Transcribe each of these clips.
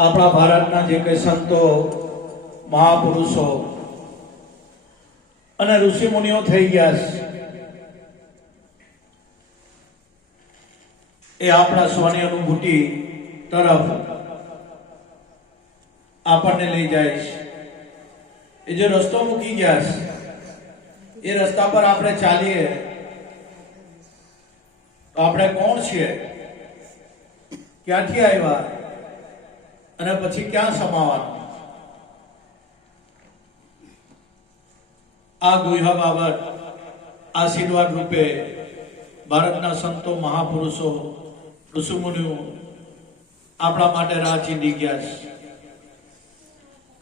આપણા ભારતના જે કઈ સંતો મહાપુરુષો અને ઋષિ મુનિઓ થઈ ગયા છે એ આપણા સ્વની અનુભૂતિ તરફ આપણને લઈ જાય છે। એ જે રસ્તો મૂકી ગયા છે એ રસ્તા પર આપણે ચાલીએ તો આપણે કોણ છીએ, ક્યાંથી આવ્યા અને પછી ક્યાં સમાવાનું, આ ગુહ્ય બાબત આશીર્વાદ રૂપે ભારતના સંતો મહાપુરુષો ઋષિમુનિઓ આપણા માટે રાહ ચીંધી ગયા છે।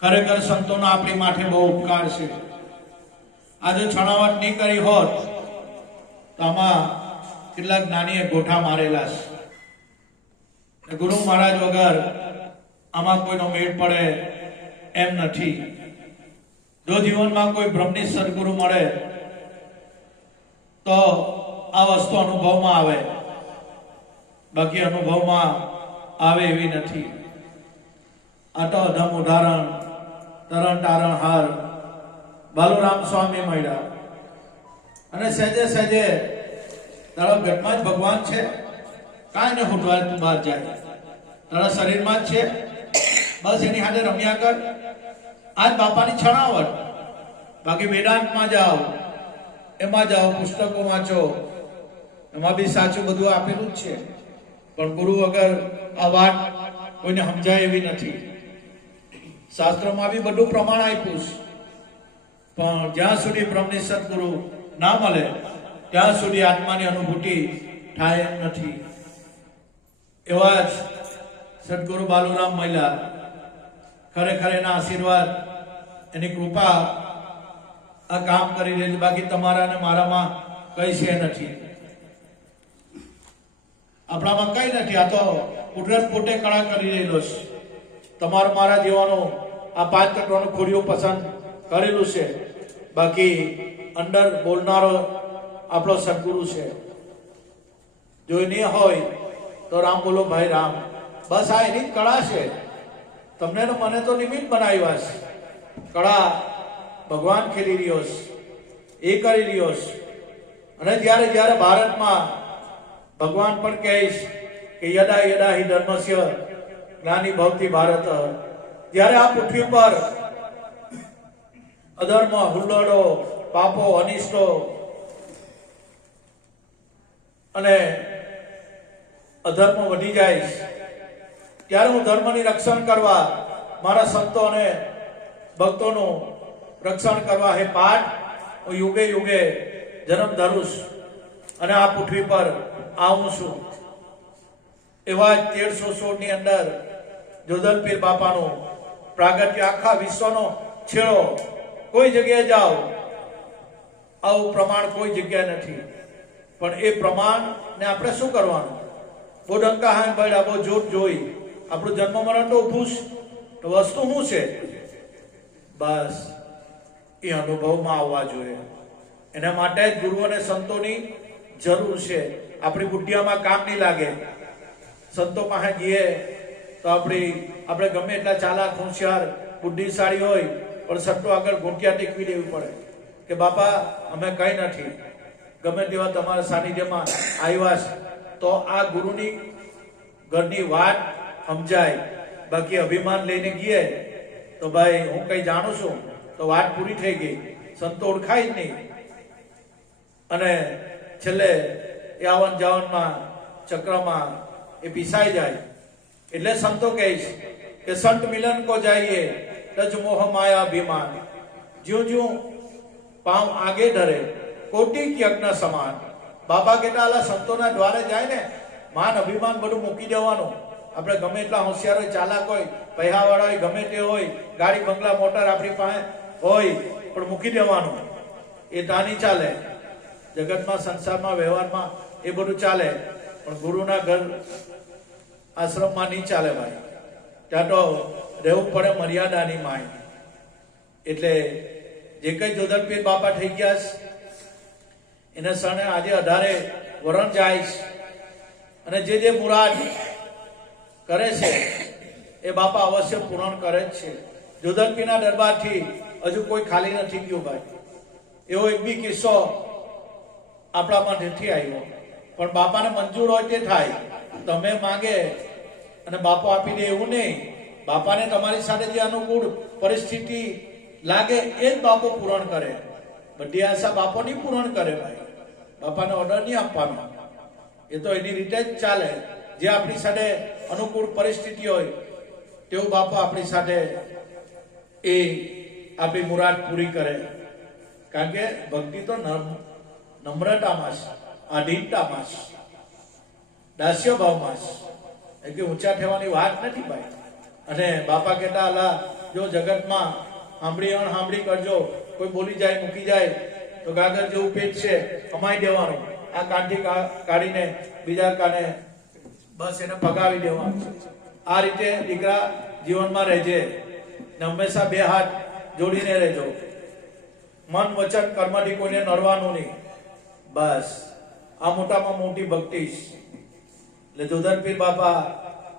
ખરેખર સંતોનો આપણી માટે બહુ ઉપકાર છે। આજે છણાવટ નહીં કરી હોત તો આમાં કેટલાક જ્ઞાનીએ ગોઠા મારેલા છે। ગુરુ મહારાજ વગર આમાં કોઈનો મેળ પડે એમ નથી। જો જીવનમાં કોઈ બ્રહ્મનિષ્ઠ સદગુરુ મળે તો આ વસ્તુ અનુભવમાં આવે, બાકી અનુભવમાં આવે એવી નથી। આ તો અધમ ઉદાહરણ તરણ તારણ હાર બાલુરામ સ્વામી મળ્યા અને સહેજે સહેજે તારા ઘટમાં જ ભગવાન છે, કાંઈ ને હોટવા તું બહાર જાય, તારા શરીરમાં જ છે, બસ એની હાથે રમ્યા કર। આજ બાપાની છણાવટ, બાકી વેદાંતમાં જાઓ, એમાં જાઓ, પુસ્તકો વાંચો, એમાં બી સાચું બધું આપેલું જ છે, પણ ગુરુ વગર આ વાત કોઈને સમજાય એવી નથી। શાસ્ત્રોમાં બી બધું પ્રમાણ આપ્યું છે, પણ જ્યાં સુધી બ્રહ્મનિષ્ઠ સદગુરુ ના મળે ત્યાં સુધી આત્માની અનુભૂતિ થાય એમ નથી। એવા જ સદગુરુ બાલુરામ મળ્યા। ખરેખર એના આશીર્વાદ, એની કૃપા આ કામ કરી રહી છે, બાકી તમારા અને મારામાં કઈ છે નથી, આપણામાં કઈ નથી। આ તો કુદરત પોતે કળા કરી રહેલો છે। તમારા મારા જેવાનો આ 5 તત્વનું ખોડિયું પસંદ કરેલું છે, બાકી અંદર બોલનારો આપણો સદગુરુ છે। જો એ નહીં હોય તો રામ બોલો ભાઈ રામ, બસ આ એની જ કળા છે। તમને ને મને તો નિમિત્ત બનાવ્યા છે, કળા ભગવાન ખેલી રહ્યો છે, એ કરી રહ્યો છે। અને જ્યારે જ્યારે ભારતમાં ભગવાન પણ કહે છે કે યદા યદા હિ ધર્મસ્ય જ્ઞાની ભવતી ભારત, જ્યારે આ પૃથ્વી પર અધર્મ, હુલ્લડો, પાપો, અનિષ્ટો અને અધર્મ વધી જાય ત્યારે હું ધર્મની રક્ષણ કરવા, મારા સંતો અને ભક્તોનું રક્ષણ કરવા હે પાઠ હું યુગે યુગે જન્મ ધરું છું અને આ પૃથ્વી પર આવું છું। એવા જ 1316 ની અંદર જોધલપીર બાપાનું પ્રાગટ્ય આખા વિશ્વનો છેડો, કોઈ જગ્યાએ જાઓ આવું પ્રમાણ કોઈ જગ્યાએ નથી, પણ એ પ્રમાણ ને આપણે શું કરવાનું? બહુ ડંકા હાથ પડ્યા, બહુ જોત જોઈ, આપણું જન્મ મરણ તો ઊભું છે, તો વસ્તુ શું છે? બસ એ અનુભવમાં આવવા જોઈએ। એના માટે જ ગુરુ અને સંતોની જરૂર છે। આપણી બુદ્ધિયામાં કામ નહીં લાગે। સંતો પાસે જઈએ તો આપણે ગમે એટલા ચાલાક, હોશિયાર, બુદ્ધિશાળી હોય પણ સંતો આગળ ઘૂંટિયા ટેકવી દેવી પડે કે બાપા અમે કઈ નથી, ગમે તેવા તમારા સાનિધ્યમાં આવ્યા તો આ ગુરુની ઘરની વાત સમજાય। બાકી અભિમાન લઈને ગઈએ તો ભાઈ હું કઈ જાણું છું તો વાત પૂરી થઈ ગઈ, સંતો ઓળખાય જ નહીં અને છેલ્લે યાવન જાવનમાં ચક્રમાં એ પીસાઈ જાય। એટલે સંતો કહે છે કે સંત મિલન કો જાઈએ તજ મોહ માયા અભિમાન, જ્યું જ્યું પાવ આગે ધરે કોટી યજ્ઞ સમાન। બાપા કેટલા સંતોના દ્વારે જાય ને, માન અભિમાન બધું મૂકી દેવાનું। આપણે ગમે એટલા હોશિયાર હોય, ચાલાક હોય, પૈસાવાળા હોય, ગમે તે હોય, ગાડી બંગલા મોટર આપણી પાસે હોય, પણ મૂકી દેવાનું। એ તાની ચાલે, જગતમાં, સંસારમાં, વ્યવહારમાં એ બધું ચાલે, પણ ગુરુના ઘર આશ્રમમાં નહીં ચાલે ભાઈ। ત્યાં તો રહેવું પડે મર્યાદાની માય। એટલે જે કઈ જોધલપીર બાપા થઈ ગયા છે એને સણે આજે 18 વરણ જાય છે અને જે મુરાદ કરે છે એ બાપા અવશ્ય પૂર્ણ કરે જ છે. જોધનપીરના દરબારથી હજુ કોઈ ખાલી નથી ગયું ભાઈ. એવો એક બી કિસ્સો આપણામાં નથી આવ્યો. પણ બાપાને મંજૂર હોય તે થાય. તમે માંગે અને બાપો આપી દે એવું નહીં. બાપાને તમારી સાથે જે અનુકૂળ પરિસ્થિતિ લાગે એ જ બાપો પૂરણ કરે. બધી આશા બાપો નહીં પૂરણ કરે ભાઈ. બાપાને ઓર્ડર નહીં આપવાનો. એ તો એની રીતે જ ચાલે. જે આપણી સાથે અનુકૂળ પરિસ્થિતિ હોય તેવું બાપો આપણી સાથે એ આપણી મુરાદ પૂરી કરે. કારણ કે ભક્તિ તો નમ્રતામાં છે, આધીનતામાં છે, દાસ્ય ભાવમાં છે. એ કે ઊંચા થવાની વાત નથી ભાઈ. અને બાપા કહેતા અલા જો જગતમાં સાંભળી અણસાંભળી કરજો, કોઈ બોલી જાય મૂકી જાય તો ગાગર જેવું પેટ છે કમાઈ દેવાનું. આ કાંઠી કાઢીને બીજા કાને બસ એને ભગાવી દેવાનું. આ રીતે દીકરા જીવનમાં રહેજે ને હંમેશા બે હાથ જોડીને રહેજો. મન વચન કર્મથી કોઈને નડવાનું નહીં. બસ આ મોટામાં મોટી ભક્તિ છે. એટલે જોધનપીર બાપા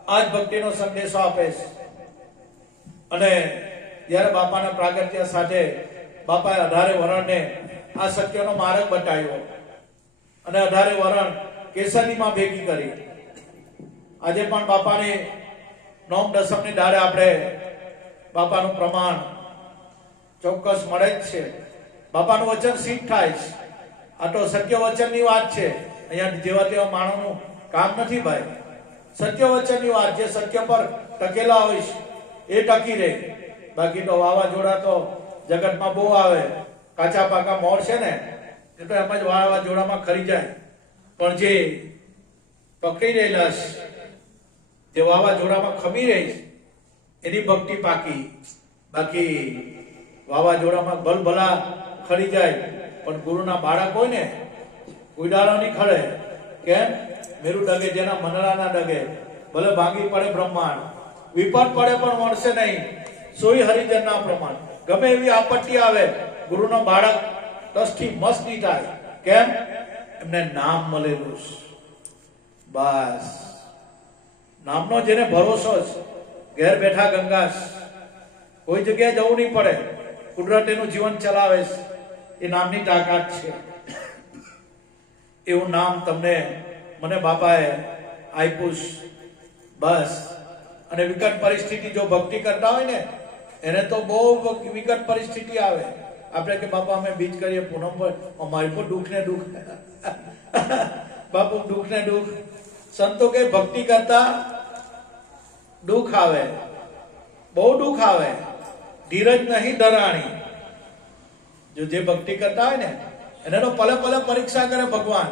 આ જ ભક્તિનો સંદેશો આપે છે. અને જ્યારે બાપાના પ્રાગટ્ય સાથે બાપાએ 18 વરણને આ સત્યનો માર્ગ બતાવ્યો અને 18 વરણ કેસરીમાં ભેગી કરી. આજે પણ બાપાની નોમ દસમની દાડે આપણે બાપાનું પ્રમાણ ચોક્કસ મળે જ છે. બાપાનું વચન સિદ્ધ થાય છે. આ તો સત્ય વચનની વાત છે. અહીંયા જેવા તેવા માણસનું કામ નથી ભાઈ. સત્ય વચનની વાત. જે સત્ય પર ટકેલા હોય છે એ ટકી રહે. બાકી તો વાવાઝોડા તો જગતમાં બહુ આવે. કાચા પાકા મોર છે ને એ તો એમ જ વાવાઝોડામાં ખરી જાય. પણ જે પકડી રહેલા છે, જે વાવાઝોડામાં ખમી રહી છે, એની ભક્તિ પાકી. બાકી વાવાઝોડામાં ભલભલા ખરી જાય પણ ગુરુના બાળક હોય ને ઉડાડો નહીં ખડે. કેમ? મેરુ ડગે જેના મનડા ના ડગે. ભલે ભાંગી પડે બ્રહ્માંડ, વિપત પડે પણ મળશે નહીં સોઈ હરિજન ના પ્રમાણ. ગમે એવી આપત્તિ આવે ગુરુનો બાળક તસ્થી મસ્ત નહીં થાય. કેમ? એમને નામ મળેલું છે. બસ નામનો જેને ભરોસો છે, ઘેર બેઠા ગંગાસ, કોઈ જગ્યાએ જવું નહીં પડે. કુદરત એનું જીવન ચલાવે છે. એ નામની તાકાત છે. એવું નામ તમને મને બાપાએ આપ્યું છે. બસ અને વિકટ પરિસ્થિતિ જો ભક્તિ કરતા હોય ને એને તો બહુ વિકટ પરિસ્થિતિ આવે. આપણે કે બાપા અમે બીજ કરીએ પૂનમ પર અમારી પર દુઃખ ને દુઃખ બાપુ દુઃખ ને દુઃખ. સંતો કે ભક્તિ કરતા દુઃખ આવે, બહુ દુઃખ આવે. ધીરજ નહીં ધરાણી. જો જે ભક્તિ કરતા હોય ને એને તો પલે પલે પરીક્ષા કરે ભગવાન.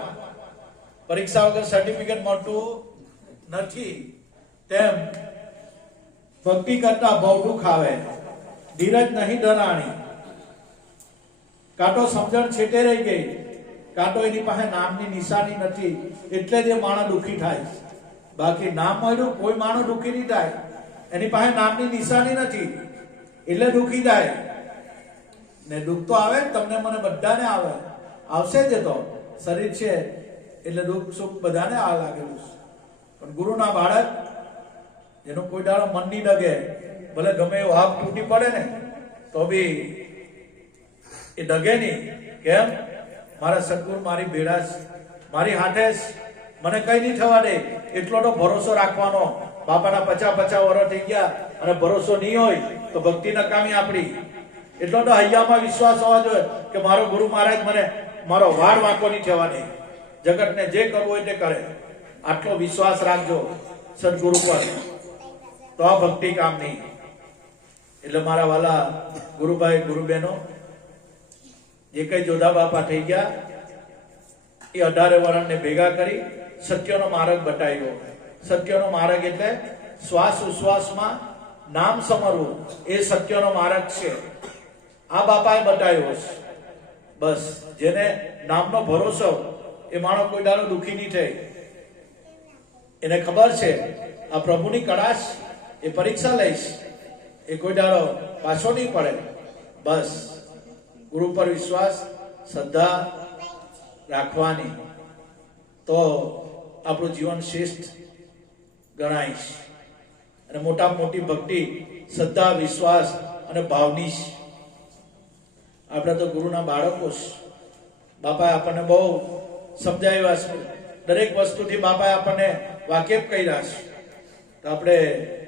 પરીક્ષા વગર સર્ટિફિકેટ મળતું નથી. તેમ ભક્તિ કરતા બહુ દુઃખ આવે. ધીરજ નહીં ધરાણી. કાં તો સમજણ છેટે રહી ગઈ, કાં તો એની પાસે નામની નિશાની નથી, એટલે જ એ માણસ દુઃખી થાય. બાકી નામ મળ્યું કોઈ માણસ દુઃખી નહીં થાય. એની પાસે નામની નિશાની નથી એટલે દુઃખી થાય. ને દુઃખ તો આવે તમને મને બધાને આવે, આવશે જ. તો શરીર છે એટલે દુઃખ સુખ બધાને આ લાગેલું છે. પણ ગુરુના બાળક જેનો કોઈ દાડો મન નહીં ડગે, ભલે ગમે એવો હાથ તૂટી પડે ને તો બી એ ડગે નહીં. કેમ? મારા સદગુરુ મારી ભેળા છે, મારી હાથે મને કઈ નહીં થવા દે. એટલો તો ભરોસો રાખવાનો. બાપાના 50 વર્ષ થઈ ગયા અને ભરોસો નહીં હોય તો ભક્તિ નકામી આપણી. એટલો તો હૈયામાં વિશ્વાસ હોવા જોઈએ કે મારો ગુરુ મહારાજ મને મારો વાળ વાંકો નહીં થવા દે. જગતને જે કરવું હોય તે કરે. આટલો વિશ્વાસ રાખજો સદગુરુ પર, તો આ ભક્તિ કામની. એટલે મારા વાલા ગુરુભાઈ ગુરુબેનો, જે કઈ જોધા બાપા થઈ ગયા એ 18 વરણને ભેગા કરી સત્યનો માર્ગ બતાવ્યો. સત્યનો માર્ગ એટલે શ્વાસ ઉશ્વાસમાં નામ સમરવું, એ સત્યનો માર્ગ છે. આ બાપાએ બતાવ્યો છે. બસ જેને નામનો ભરોસો, એ માણસ કોઈ દાડો દુઃખી નહીં થાય. એને ખબર છે આ પ્રભુની કળાશ, એ પરીક્ષા લઈશ, એ કોઈ દાડો પાછો નહીં પડે. બસ ગુરુ પર વિશ્વાસ શ્રદ્ધા રાખવાની, તો આપણું જીવન શ્રેષ્ઠ ગણાય છે. અને મોટામાં મોટી ભક્તિ શ્રદ્ધા, વિશ્વાસ અને ભાવની છે. આપણે તો ગુરુના બાળકો છે. બાપાએ આપણને બહુ સમજાવ્યા છે. દરેક વસ્તુથી બાપાએ આપણને વાકેફ કર્યા છે. તો આપણે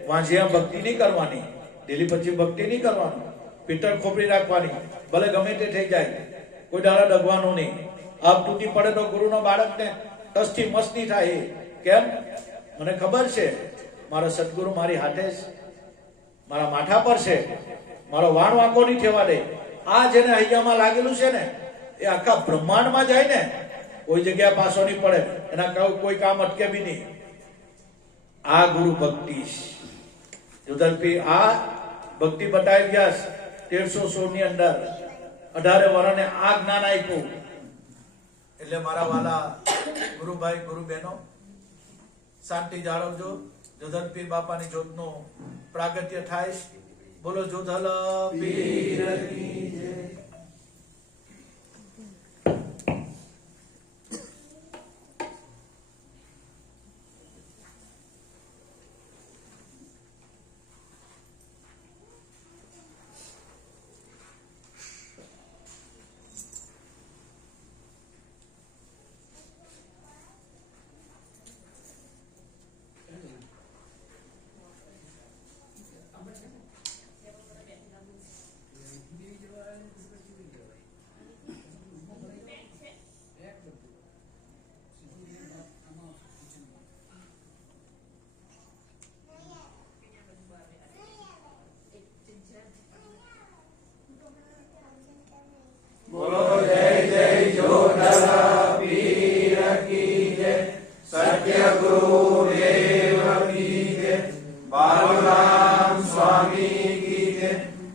વાંઝિયા ભક્તિ નહીં કરવાની, ડેલી પછી ભક્તિ નહીં કરવાની, પીતળ ખોપરી રાખવાની, ભલે ગમે તે થઈ જાય, કોઈ દાડા ડગવાનું નહીં. આપ તૂટી પડે તો ગુરુનો બાળકને ટસથી મસ્તી થાય. કેમ? મને ખબર છે મારો સદગુરુ મારી હાથે છે, મારા માથા પર છે, મારો વાણ વાંકો નહીં થવા દે. આ જેને હૈયામાં લાગેલું છે ને એ આખા બ્રહ્માંડમાં જાય ને કોઈ જગ્યા પાછો નહીં પડે, એના કોઈ કામ અટકે બી નહીં. આ ગુરુ ભક્તિ. જોધલપી આ ભક્તિ બતાવી ગયા 1316 ની અંદર 18 વર્ષને આ જ્ઞાન આપ્યું. એટલે મારા વાલા ગુરુભાઈ, ગુરુ બહેનો, શાંતિ જાળવજો. જોધલપીર બાપાની જ્યોતનું પ્રાગટ્ય થાય. બોલો જોધલ પીર કી જય. બોલો જય જય જોધલ પીર કી જય, સત્ય ગુરુદેવ કી જય, બાલુરામ સ્વામી કી જય,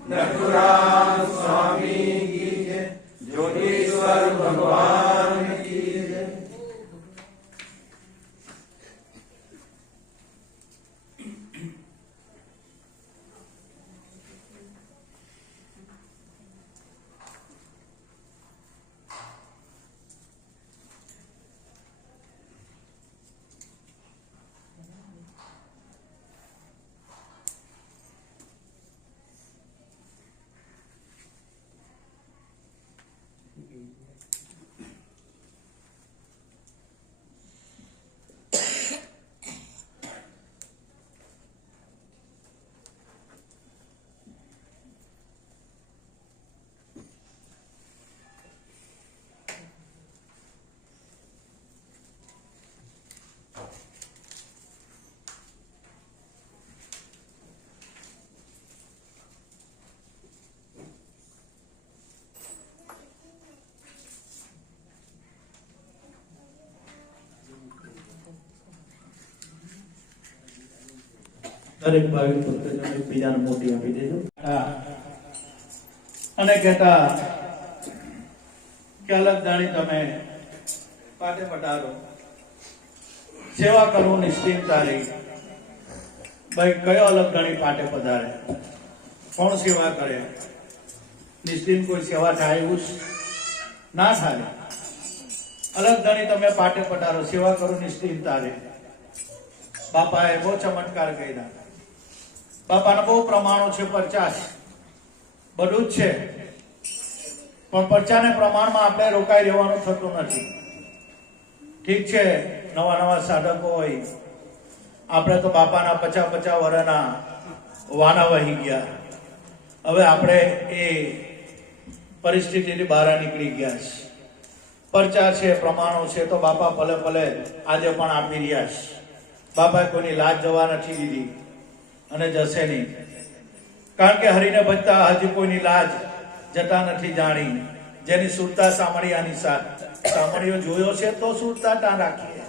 નટુરામ સ્વામી કી જય, જ્યોતિશ્વર ભગવાન કી જય. દરેક ભાવિક ભક્તજનો એકબીજાને મોટી આપી દેજો. અને કહેતા કે અલગ દાણી તમે પાટે પટારો, સેવા કરવું નિશ્ચિંતા રહી. ભાઈ કયો અલગ દાણી પાટે પધારે, કોણ સેવા કરે? નિશ્ચિંત કોઈ સેવા થાય એવું ના થાય. અલગ દાણી તમે પાટે પટારો, સેવા કરો નિશ્ચિંતા રહી. બાપાએ બહુ ચમત્કાર કર્યા. બાપાના બહુ પ્રમાણો છે, પરચા છે, બધું જ છે, પણ પરચાને પ્રમાણમાં આપણે રોકાઈ રહેવાનું થતું નથી. ઠીક છે, નવા નવા સાધકો હોય, આપણે તો બાપાના 50 વર્ષના વાના વહી ગયા. હવે આપણે એ પરિસ્થિતિથી બહાર નીકળી ગયા છે. પરચા છે, પ્રમાણો છે, તો બાપા ભલે ભલે આજે પણ આપી રહ્યા છે. બાપાએ કોઈની લાજ જવા નથી દીધી અને જશે નહીં. કારણ કે હરિને ભજતા હજી કોઈની લાજ જતા નથી જાણી. જેની સુરતા સામળિયાની સાથ, સામળિયો જોયો છે તો સુરતા ટા રાખીએ,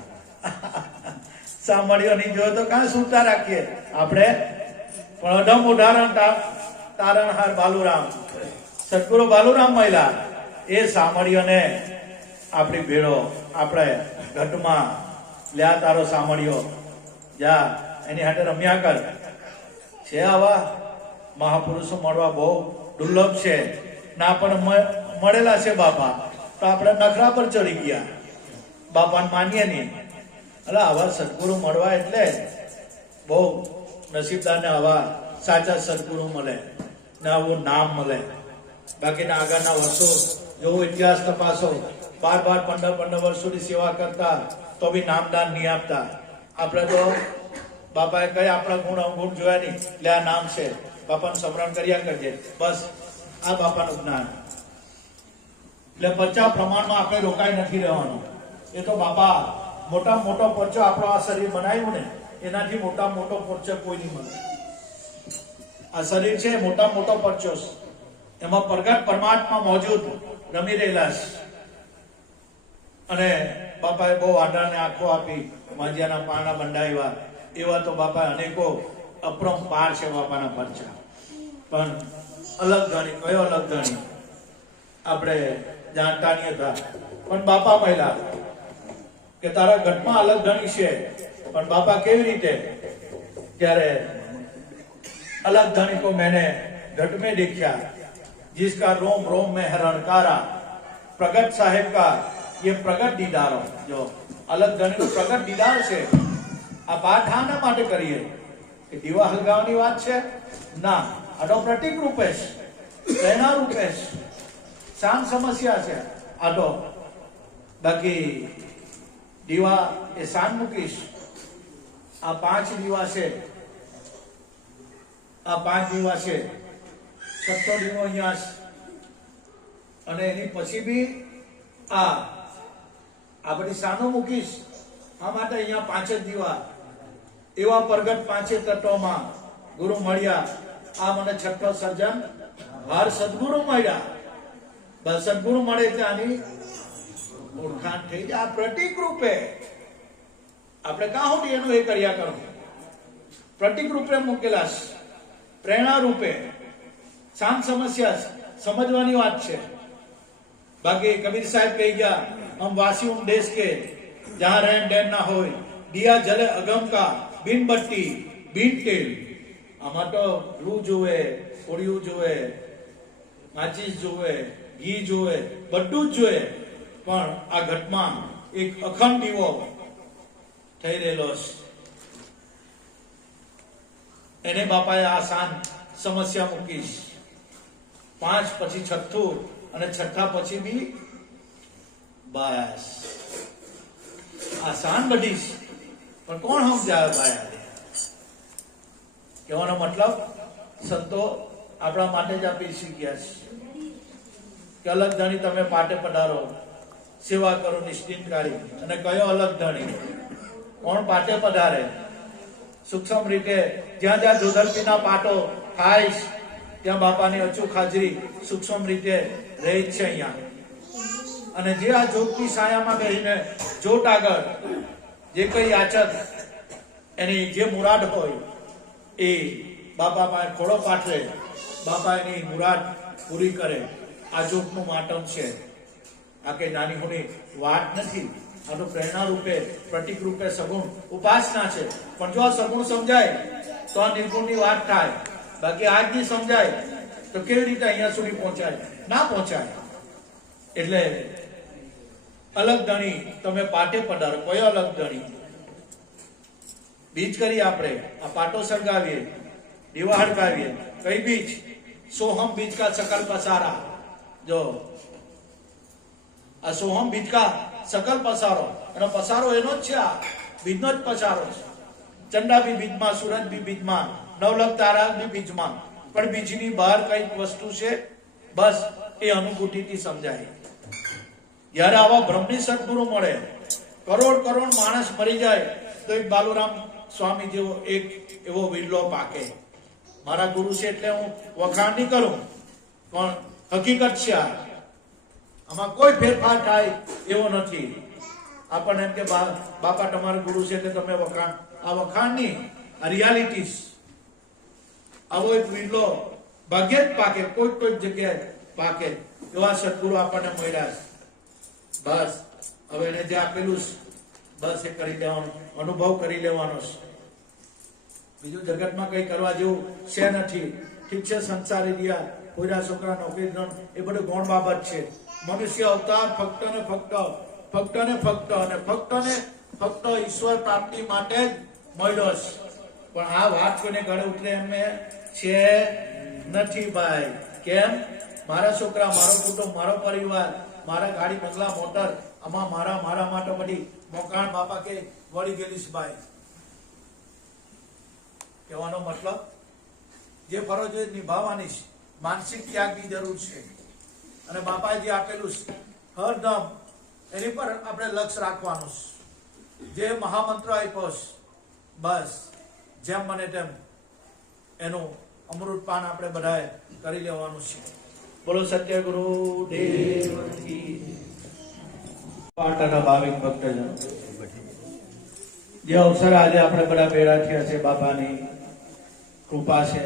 સામળિયો નહીં જોયો તો કાં સુરતા રાખીએ આપણે. પણ અઢમ ઉદાહરણ તારણહાર બાલુરામ, સદગુરુ બાલુરામ મહિલા, એ સામળિયોને આપણી ભેળો આપણે ઘટમાં લ્યા, તારો સામળિયો જા, એની હાથે રમ્યા કર. છે આવા મહાપુરુષો મળવા બહુ દુર્લભ છે. ના પણ મળેલા છે બાપા, તો આપણે નખરા પર ચડી ગયા, બાપાને માનીએ નહીં. એટલે આવા સદગુરુ મળવા એટલે બહુ નસીબદારને આવા સાચા સદગુરુ મળે ને આવું નામ મળે. બાકીના આગળના વર્ષો જેવો ઇતિહાસ તપાસો, 12 15 વર્ષોની સેવા કરતા તો બી નામદાન નહીં આપતા. આપણે તો બાપાએ કઈ આપણા ગુણ અવગુણ જોયા નહીં, એટલે આ નામ છે, બાપાનું સ્મરણ કર્યા કરજે, બસ આ બાપાનું જ્ઞાન. એટલે પચા પ્રમાણમાં આપણે રોકાઈ નથી રહેવાનું. એ તો બાપા મોટા મોટો પરચો આપણો આ શરીર બનાવ્યું ને, એનાથી મોટા મોટો પરચો કોઈ નહીં મળે. આ શરીર છે મોટા મોટો પરચો, એમાં પ્રગટ પરમાત્મા મોજૂદ રમી રહેલા છે. અને બાપાએ બહુ આડાને આંખો આપી, માંજિયાના પાના બંધાવ્યા, એવા તો બાપા અનેકો અપરંપાર છે બાપાના પરચા. પણ અલગ ગણી, કયો અલગ ગણી આપણે જાણતા નહીં હતા. પણ બાપા મહિલા કે તારા ઘટમાં અલગ ગણી છે, પણ બાપા કેવી રીતે, ત્યારે अलग धनी को मैंने घट में देखा, जिसका रोम रोम में है रणकारा, प्रगट साहेब का ये प्रगट दीदार हो. जो अलग धनी નો પ્રગટ દીદાર છે. આ પાઠ આના માટે કરીએ કે દીવા હલગાવવાની વાત છે ના, આ તો પ્રતિક રૂપે છે, પ્રેરણા રૂપે છે, શાંત સમસ્યા છે આ તો. બાકી દીવા એ શાંત મૂકીશ. આ 5 દીવા છે, આ 5 દીવા છે, 6 દીવો અહીંયા છે, અને એની પછી બી આ બધી સાનો મૂકીશ. આ માટે અહીંયા 5 જ દીવા, એવા પ્રગટ 5 તત્વોમાં ગુરુ મળ્યા. આ મને 6ઠો સર્જન હર સદગુરુ મળ્યા. બસ સદગુરુ મળે એટલે આની ઓળખાણ થઈ જાય. આ પ્રતિક રૂપે આપણે કાં સુધી એનું એ કર્યા કરો, પ્રતિક રૂપે મૂકેલા છે, પ્રેરણા રૂપે, શાંત સમસ્યા સમજવાની વાત છે. બાકી કબીર સાહેબ કહી ગયા, हम वासी उन देश के जहां रहन डैन ना हो, दिया जले अगम का बिन बत्ती बिन तेल. આમાં તો રૂ જોવે, કોળિયું જોવે, માચીસ જોવે, ઘી જોવે, બધું જ જોવે. પણ આ ઘટમાં એક અખંડ દીવો થઈ રહેલો છે. એને બાપાએ આ શાંત સમસ્યા મૂકીશ. 5 પછી 6થું, અને 6ઠા પછી બી બસ આ શાંત બધીશ. પણ કોણ સમજાવે બાયા? કહેવાનો મતલબ સંતો આપણા માટે જ આપી શીખ્યા છે કે અલગ ધણી તમે પાટે પધારો, સેવા કરો નિશ્ચિંતકારી. અને કયો અલગ ધણી? કોણ પાટે પધારે? સૂક્ષ્મ રીતે જ્યાં જ્યાં જોધરપીના પાટો થાય ત્યાં બાપાની અચૂક હાજરી સૂક્ષ્મ રીતે રહે છે અહીંયા. અને જે આ જોતની છાયામાં બેસીને જોત આગળ જે કઈ યાચક એની જે મુરાદ હોય એ બાપા પાસે ખોડો પાથરે, બાપા એની મુરાદ પૂરી કરે. આ જોતનું માટમ છે. આ કઈ નાની મોટી વાત નથી. આ તો પ્રેરણા રૂપે, પ્રતિક રૂપે સગુણ ઉપાસના છે. પણ જો આ સગુણ સમજાય તો આ નિર્ગુણની વાત થાય. બાકી આજ ની સમજાય તો કેવી રીતે અહીંયા સુધી પહોંચાય? ના પહોંચાય. એટલે અલગ ધણી તમે પાટે પધારો. કયો અલગ ધણી? બીજ કરીએ આપણે, આ પાટો સળગાવીએ, દીવા હળગાવીએ. કઈ બીજ? સોહમ બીજ કા સકલ પસારા. જો આ સોહમ બીજ કા સકલ પસારો, અને પસારો એનો જ છે, આ બીજનો જ પસારો છે. ચંડા બી બીજમાં, સૂરજ બી બીજમાં, નવલખ તારા બી બીજમાં. પણ બીજની બહાર કઈક વસ્તુ છે, બસ એ અનુભૂતિથી સમજાય. જ્યારે આવા બ્રહ્મની સદગુરુ મળે, કરોડ કરોડ માણસ મરી જાય તો એક બાલુરામ સ્વામી જેવો એક એવો વિરલો પાકે. મારા ગુરુ છે એટલે હું વખાણ નહીં કરું, પણ હકીકત છે. આમાં કોઈ ફેરફાર થાય એવો નથી. આપણને એમ કે બાપા તમારા ગુરુ છે એટલે તમે વખાણ, આ વખાણ નહીં, આ રિયાલિટી. આવો એક વિરલો ભાગ્યે જ પાકે, કોઈ જગ્યાએ પાકે. એવા સદગુરુ આપણને મળ્યા છે. બસ હવે એને જે આપેલું બસ એ કરી લેવાનું, અનુભવ કરી લેવાનો છે. બીજું જગતમાં કઈ કરવા જેવું છે નથી. ઠીક છે, સંસારી રહ્યા, કોઈના છોકરા નોકરી, એ બધું ગૌણ બાબત છે. મનુષ્ય અવતાર ફક્ત ને ફક્ત ઈશ્વર પ્રાપ્તિ માટે જ મળ્યો છે. પણ આ વાત કોઈને ગળે ઉતરે એમ છે નથી ભાઈ. કેમ? મારા છોકરા, મારો કુટુંબ, મારો પરિવાર, મારા ગાડી બંગલા મોટર, આમાં મારા માટે બધી મોકાણ બાપા કે વળી ગયેલી છે ભાઈ. કહેવાનો મતલબ જે ફરજો નિભાવવાની છે, માનસિક ત્યાગની જરૂર છે. અને બાપાએ જે આપેલું છે હરદમ એની પર આપણે લક્ષ્ય રાખવાનું છે. જે મહામંત્ર આપ્યો છે બસ જેમ બને તેમ એનું અમૃત પાન આપણે બધાએ કરી લેવાનું છે. બોલો સત્ય ગુરુ દેવ કી. પાટણના ભાવિક ભક્તજનો, જે અવસર આજે આપણે બધા ભેળા થયા છે, બાપાની કૃપા છે,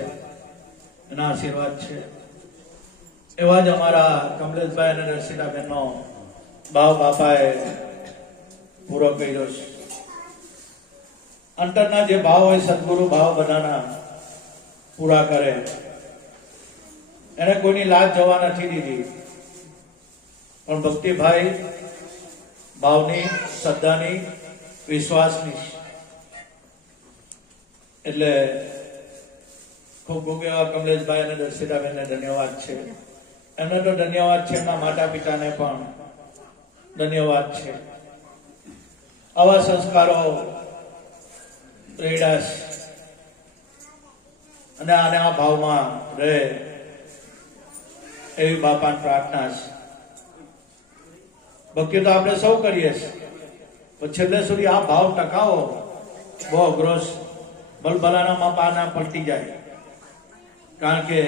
એના આશીર્વાદ છે. એવા જ અમારા કમલેશભાઈ અને રસીલાબેનનો ભાવ બાપાએ પૂરો કર્યો છે. અંતરના જે ભાવ હોય સદગુરુ ભાવ બધાના પૂરા કરે. એને કોઈની લાજ જવા નથી દીધી, પણ ભક્તિભાઈ ભાવની, શ્રદ્ધાની, વિશ્વાસની. એટલે ખૂબ ખૂબ એવા કમલેશભાઈ અને દર્શિતાબેનને ધન્યવાદ છે. એમને તો ધન્યવાદ છે, એમના માતા પિતાને પણ ધન્યવાદ છે. આવા સંસ્કારો રેડાશ અને આને આ ભાવમાં રહે એવી બાપાની પ્રાર્થના છે. ભક્તિ તો આપણે સૌ કરીએ છીએ, પણ છેલ્લે સુધી આ ભાવ ટકાવો બહુ અઘરો છે. બલબલાનામાં પાના પલટી જાય, કારણ કે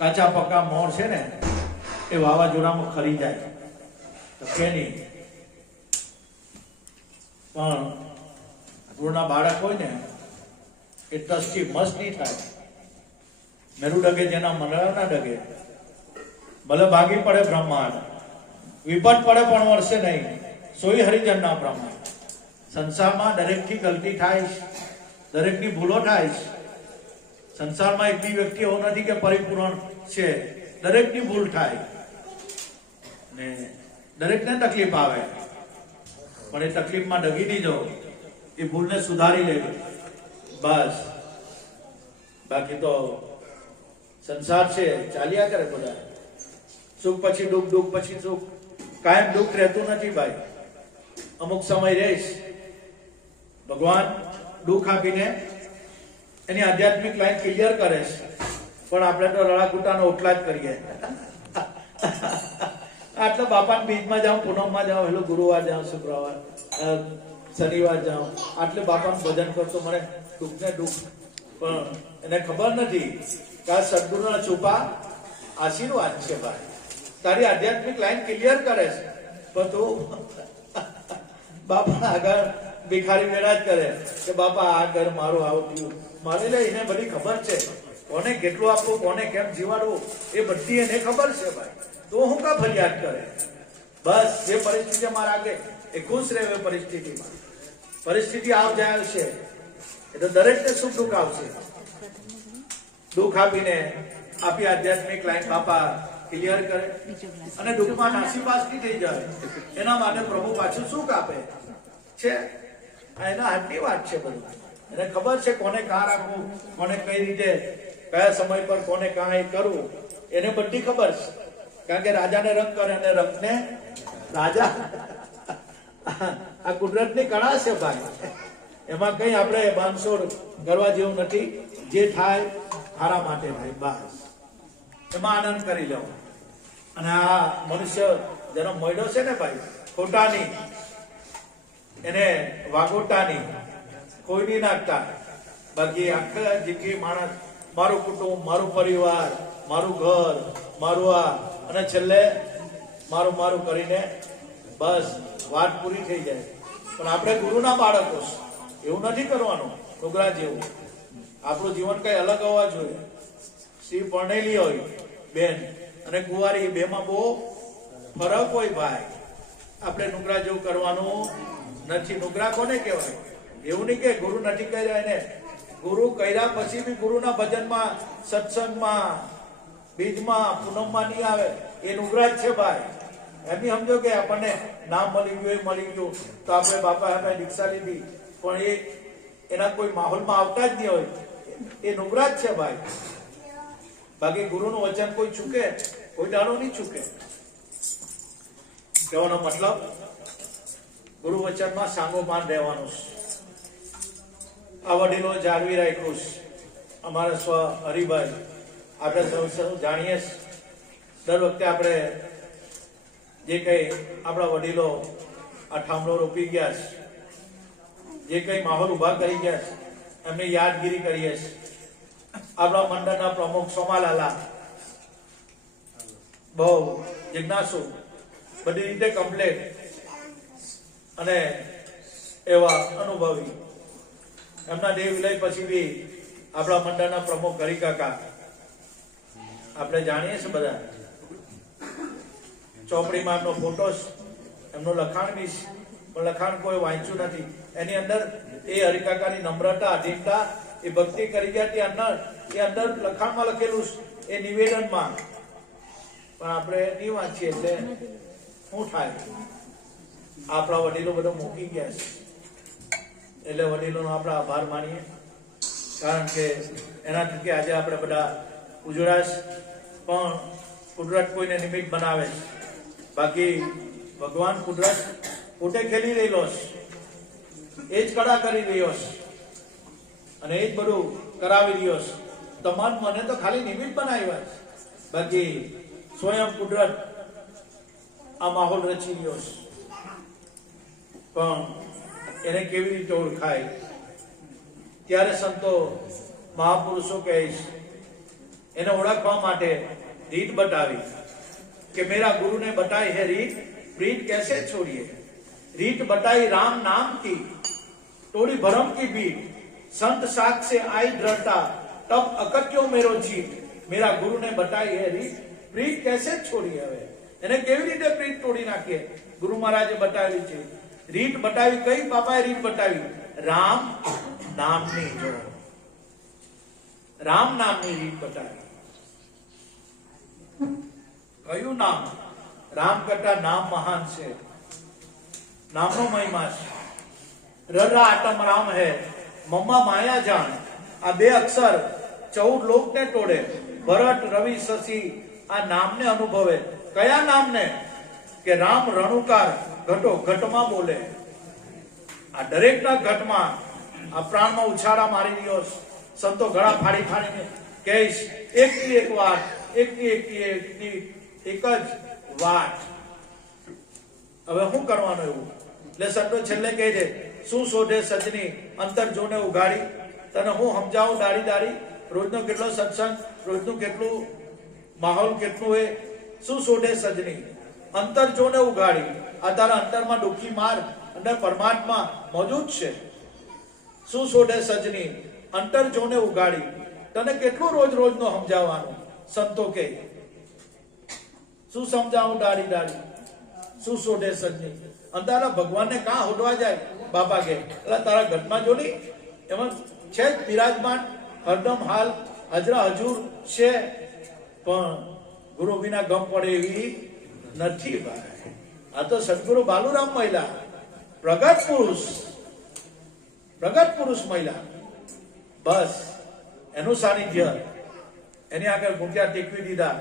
કાચા પક્કા મોર છે ને એ વાવાઝોડામાં ખરી જાય તો કે નહીં. પણ ગુરુના બાળક હોય ને એ તસ્થી મસ્ત નહીં થાય. મેરું ડગે જેના મંડળા ના ડગે. ભલે ભાગી પડે બ્રહ્માંડ, વિપત પડે પણ વરસે નહીં, સોઈ હરિજન ના પ્રમાણ. સંસારમાં દરેકથી ગલતી થાય, દરેકની ભૂલો થાય. સંસારમાં એક બી વ્યક્તિ એવો નથી કે પરિપૂર્ણ છે. દરેકની ભૂલ થાય ને દરેકને તકલીફ આવે, પણ એ તકલીફમાં ડગી નહીં જવો, એ ભૂલને સુધારી લેવી બસ. બાકી તો સંસાર છે, ચાલ્યા કરે બધા. સુખ પછી દુઃખ, દુઃખ પછી સુખ. કાયમ દુઃખ રહેતું નથી ભાઈ. અમુક સમય રહીશ, ભગવાન દુઃખ આપીને એની આધ્યાત્મિક લાઈન ક્લિયર કરે છે, પણ આપણે તો રળાકુટાનો ઓટલા જ કરીએ. આટલે બાપાના બીજમાં જાઉં, પૂનમમાં જાઉં, હેલો ગુરુવાર જાઉં, શુક્રવાર, શનિવાર જાઉં, આટલે બાપાનું ભજન કરતો મને દુઃખ ને દુઃખ. પણ એને ખબર નથી કે આ સદગુરુના છુપા આશીર્વાદ છે ભાઈ. તારી આધ્યાત્મિક લાઈન ક્લિયર કરે છે, પણ તું બાપા આગળ ભિખારી વેળા જ કરે કે બાપા આ ઘર મારું આવું થયું. મારી લે એને બધી ખબર છે, કોને કેટલું આપવું, કોને કેમ જીવાડવું, એ બધી એને ખબર છે ભાઈ. તો હું કા ફરિયાદ કરે? બસ જે પરિસ્થિતિ મારા આગે એ ખુશ રહે. પરિસ્થિતિમાં પરિસ્થિતિ આવ જાય છે એટલે દરેકને સુખ દુઃખ આવશે. દુઃખ આપીને આપી આધ્યાત્મિક લાઈન બાપા ક્લિયર કરે અને દુઃખમાં નાસીપાસની થઈ જાય. એના માટે પ્રભુ પાછું સુખ આપે છે. એના હાથની વાત છે બધું. એને ખબર છે કોને કાં રાખવું, કોને કઈ રીતે, કયા સમય પર કોને કાં એ કરવું, એને બધી ખબર છે. કારણ કે રાજાને રંગ કરે અને રંગને રાજા. આ કુદરતની કળા છે ભાઈ. એમાં કઈ આપણે બાંધછોડ કરવા જેવું નથી. જે થાય સારા માટે થાય બસ. એમાં આનંદ કરી લો. અને આ મનુષ્ય જન્મ મળ્યો છે ને ભાઈ, ખોટાની એને વાગોટાની કોઈ નાખતા. બાકી આખા જિંદગી માણસ મારું કુટુંબ, મારું પરિવાર, મારું ઘર, મારું આ, અને છેલ્લે મારું મારું કરીને બસ વાત પૂરી થઈ જાય. પણ આપણે ગુરુના બાળકો એવું નથી કરવાનું. નુગરા જેવું આપણું જીવન કઈ અલગ હોવા જોઈએ. સ્ત્રી પરણેલી હોય બેન અને કુંવારી, બેમાં બહુ ફરક હોય ભાઈ. આપણે નુગરા જેવું કરવાનું નથી. નુગરા કોને કહેવાય? એવું નહીં કે ગુરુ નથી કર્યા એને. ગુરુ કર્યા પછી બી ગુરુના ભજનમાં, સત્સંગમાં, બીજમાં, પૂનમમાં નહીં આવે એ નુગરા જ છે ભાઈ. એમ બી સમજો કે આપણને નામ મળી ગયું, એ મળી ગયું તો આપણે બાપા આપણે દીક્ષા લીધી, પણ એના કોઈ માહોલમાં આવતા જ નહીં હોય એ નુગરા જ છે ભાઈ. બાકી ગુરુનું વચન કોઈ ચૂકે, કોઈ દાડો નહીં ચૂકે. કહેવાનો મતલબ ગુરુ વચનમાં સાંગોપાન રહેવાનું છે. આ વડીલો જાળવી રાખ્યું છે. અમારા સ્વ હરિભાઈ આપણે સૌ જાણીએ છીએ. દર વખતે આપણે જે કંઈ આપણા વડીલો આ ઠામડો રોપી ગયા છે, જે કંઈ માહોલ ઉભા કરી ગયા છે, એમની યાદગીરી કરીએ છીએ. આપણા મંડળના પ્રમુખ સોમાલાલા બહુ જિજ્ઞાસુ, બધી રીતે કમ્પ્લેટ અને એવા અનુભવી. એમના દેહ વિલય પછી બી આપણા મંડળના પ્રમુખ હરિકાકા આપણે જાણીએ છીએ બધા. ચોપડીમાં એમનો ફોટો, એમનું લખાણ બી છે, પણ લખાણ કોઈ વાંચ્યું નથી. એની અંદર એ હરિકાકાની નમ્રતા, અધીનતા, એ ભક્તિ કરી ગયા એ અંદર લખાણમાં લખેલું છે, એ નિવેદનમાં. પણ આપણે નહીં વાંચીએ એટલે શું થાય? આપણા વડીલો બધો મૂકી ગયા છે એટલે વડીલોનો આપણે આભાર માનીએ. કારણ કે એના થકી આજે આપણે બધા ઉજળાશ. પણ કુદરત કોઈને નિમિત્ત બનાવે છે, બાકી ભગવાન કુદરત પોતે ખેલી રહેલો છે, એ જ કળા કરી રહ્યો છે અને એ જ બધું કરાવી રહ્યો છે. તમામ મને તો ખાલી નિમિત્ત બનાવ્યા છે, બાકી સ્વયં કુદરત આ માહોલ રચી રહ્યો છે. પણ એને કેવી રીતે ઓળખાય? ત્યારે સંતો મહાપુરુષો કહે છે એને ઓળખવા માટે રીત બતાવી કે મેરા गुरु ने बताई है रीत, प्रीत कैसे छोड़िए. रीत बताई राम नाम की, तोड़ी भरम की बीट, संत साख से आई दृढ़ता, तब अकत्यो मेरो जीत. मेरा गुरु ने बताई है रीत, प्रीत कैसे छोड़िए. હવે એને કેવી રીતે પ્રીત તોડી નાખીએ? ગુરુ મહારાજે બતાવી છે રીત. બતાવી કઈ? બાપાએ રીત બતાવી રામ નામની. જો રામ નામની રીત બતાવી. કયું નામ? રામ કરતા નામ મહાન છે. નામનો મહિમા છે. રરા આટમ રામ હે, મમ્મા માયા જાણ. આ બે અક્ષર 14 લોકને તોડે. ભરત, રવિ, શશી આ નામને અનુભવે. કયા નામને? કે રામ રણુકાર ઘટો ઘટમાં બોલે. આ દરેકના ઘટમાં આ પ્રાણમાં ઉછાળા મારી રહ્યો છે. સંતો ગળા ફાડી ફાડીને કહીશ એકની એક વાત, એકની એક જ વાત. હવે શું કરવાનું એવું? એટલે સંતો છેલ્લે કહે છે શું શોધે સજની અંતર જોને ઉગાડી. તને હું સમજાવું દાડી દાડી? રોજનો કેટલો સત્સંગ, રોજનું કેટલું માહોલ, કેટલું એ શું શોધે સજની અંતર જોને ઉગાડી. આ તારા અંતરમાં ડૂબકી માર, અંદર પરમાત્મા મોજૂદ છે. શું શોધે સજની અંતર જોને ઉગાડી. તને કેટલું રોજ રોજનો સમજાવવાનું? સંતો કે શું સમજાવું દાડી દાડી? શું શોધે સજની અંતારા ભગવાનને કાં હોડવા જાય? બાપા કે એટલે તારા ઘટમાં જો નહીં, એમાં છે જ બિરાજમાન હરદમ હાલ હજરા હજુર છે. પણ ગુરુ વિના ગમ પડે એવી નથી ભાઈ. આ તો સદગુરુ બાલુરામ મહિલા, પ્રગટ પુરુષ મહિલા. બસ એનું સાનિધ્ય, એની આગળ ઘૂંટ્યા ટેકવી દીધા,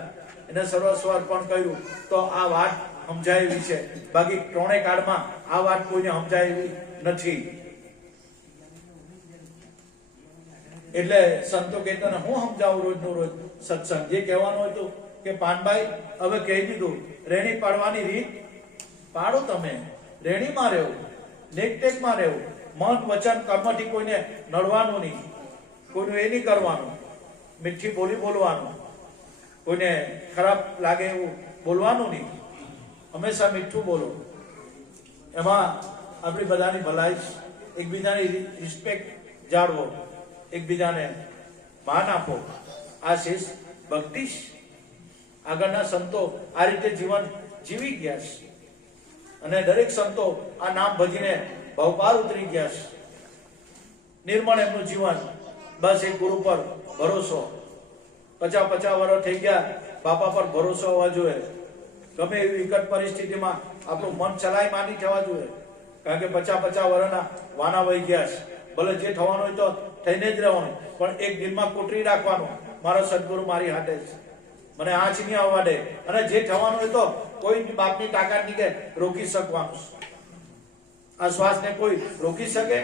એને સર્વસ્વ અર્પણ કર્યું તો આ વાત સમજાય એવી છે. બાકી ત્રણેય કાળમાં આ વાત કોઈને સમજાય એવી નથી. એટલે સંતો કહેતા ને હું સમજાવું રોજનું રોજ સત્સંગ. જે કહેવાનું હતું કે પાનભાઈ હવે કહી દીધું, રેણી પાડવાની રીત પાડો. તમે રેણીમાં રહેવું, નેકટેકમાં રહેવું, મન વચન કર્મથી કોઈને નડવાનું નહીં, કોઈનું એ નહીં કરવાનું, મીઠી બોલી બોલવાનું, કોઈને ખરાબ લાગે એવું બોલવાનું નહીં. હંમેશા મીઠું બોલો. એમાં આપણી બધાની ભલાઈ, એકબીજાની રિસ્પેક્ટ જાળવો, એકબીજાને માન આપો. આ શેષ ભક્તિ. આગળના સંતો આ રીતે જીવન જીવી ગયા છે અને દરેક સંતો આ નામ ભજીને ભવપાર ઉતરી ગયા છે. નિર્મળ એમનું જીવન. બસ એક ગુરુ પર ભરોસો. 50 વર્ષ થઈ ગયા, બાપા પર ભરોસો હોવા જોઈએ. ગમે એવી વિકટ પરિસ્થિતિમાં આપણું મન ચલાય માની થવા જોઈએ. કારણ કે 50 વર્ષના વાના વહી ગયા છે. ભલે જે થવાનું હોય તો થઈને જ રહેવાનું, પણ એક દિલમાં કોતરી રાખવાનું, મારો સદગુરુ મારી હાથે છે, મને આંચ નહીં આવવા દે. અને જે થવાનું હોય તો કોઈ બાપની તાકાત નહીં કે રોકી શકવાનું. આ શ્વાસને કોઈ રોકી શકે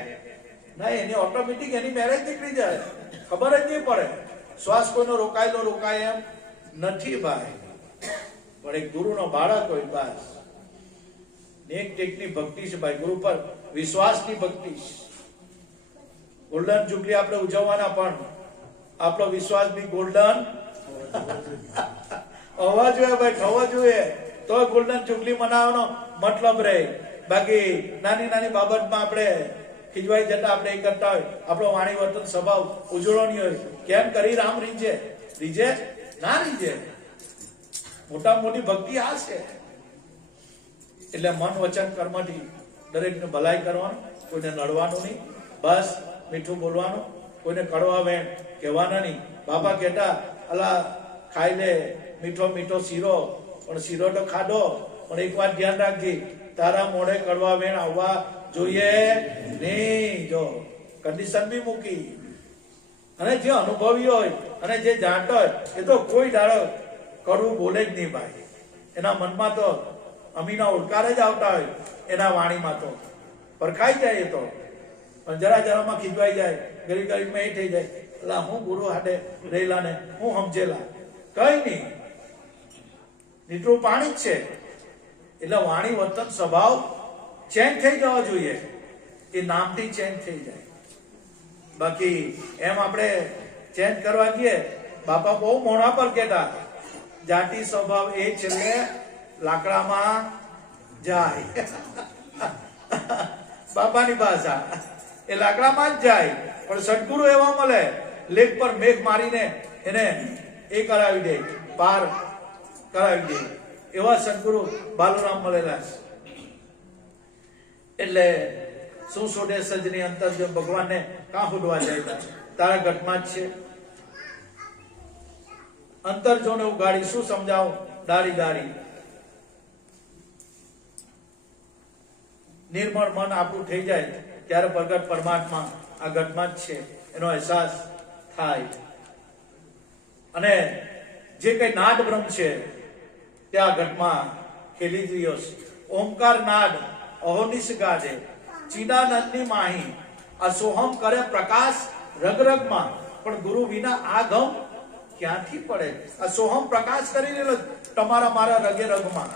નહીં, એની ઓટોમેટિક એની મેરેજ નીકળી જાય, ખબર જ નહીં પડે. શ્વાસ કોઈનો રોકાય એમ નથી ભાઈ, પણ એક ગુરુનો બાળક હોય બસ. એક ટેકની ભક્તિ છે ભાઈ, ગુરુ પર વિશ્વાસની ભક્તિ છે. ગોલ્ડન જુબલી આપણે ઉજવવાના, પણ આપણો વિશ્વાસ બી ગોલ્ડન હોવા જોઈએ ભાઈ, થવો જોઈએ, તો ગોલ્ડન જુબલી મનાવવાનો મતલબ રહે. બાકી નાની નાની બાબતમાં આપણે ખીજવાઈ જતા આપણે એ કરતા હોય, આપણો વાણી વર્તન સ્વભાવ ઉજળો નહીં હોય. કેમ કરી રામ રીજે ના રીજે. મોટા મોટી ભક્તિ આ છે. એટલે મન વચન કર્મથી દરેકને ભલાઈ કરવાનું, કોઈને નડવાનું નહીં, બસ મીઠું બોલવાનું, કોઈને કડવા વેણ કહેવાના નહીં. બાપા કહેતા અલા ખાઈ લે મીઠો મીઠો શીરો, પણ શીરો તો ખાધો, પણ એક વાત ધ્યાન રાખજે, તારા મોઢે કડવા વેણ આવવા જોઈએ નહીં. જો કન્ડિશન બી મૂકી. અને જે અનુભવી હોય અને જે જાણતો હોય એ તો કોઈ દાડો કરવું બોલે જ નહીં ભાઈ. એના મનમાં તો અમીના ઓળકાર જ આવતા હોય, એના વાણીમાં તો પરખાઈ જાય. એ તો પણ જરા જરામાં ખીજવાઈ જાય, ગરી ગરીમાં એ થઈ જાય, એટલે હું ગુરુ હાથે રહેલા ને હું સમજેલા, કઈ નહીં, નીટરું પાણી જ છે. એટલે વાણી વર્તન સ્વભાવ ચેન્જ થઈ જવા જોઈએ, એ નામથી ચેન્જ થઈ જાય. બાકી એમ આપણે ચેન્જ કરવા ગઈએ, બાપા બહુ મોઢા પર કહેતા, જાતિ સ્વભાવ એ છેલ્લે લાકડામાં જાય. બાપાની ભાષા એ લાકડામાં જ જાય, પણ સદગુરુ એવા મળે લેખ પર મેઘ મારીને એને એ કરાવી દે, પાર કરાવી દે. એવા સદગુરુ બાલુરામ મળેલા છે. એટલે શું સોડે સજની અંતર જો ભગવાનને કાં ફૂટવા જાય, તારા ઘટમાં જ છે. અંતર જોને ઉગાડી શું સમજાવું દારી દારી. નિર્મળ મન આપણું થઈ જાય ત્યારે પ્રગટ પરમાત્મા આ ઘટમાં જ છે એનો અહેસાસ થાય. અને જે કઈ નાદ બ્રહ્મ છે તે આ ઘટમાં ખેલી જ રહ્યો છે. ઓમકાર નાદ અહોનિશ ગાજે, ચિદાનંદની માહી, આ સોહમ કરે પ્રકાશ રગ રગમાં. પણ ગુરુ વિના આ ગમ ક્યાંથી પડે? આ સોહમ પ્રકાશ કરી રહેલો તમારા મારા રગે રગમાં,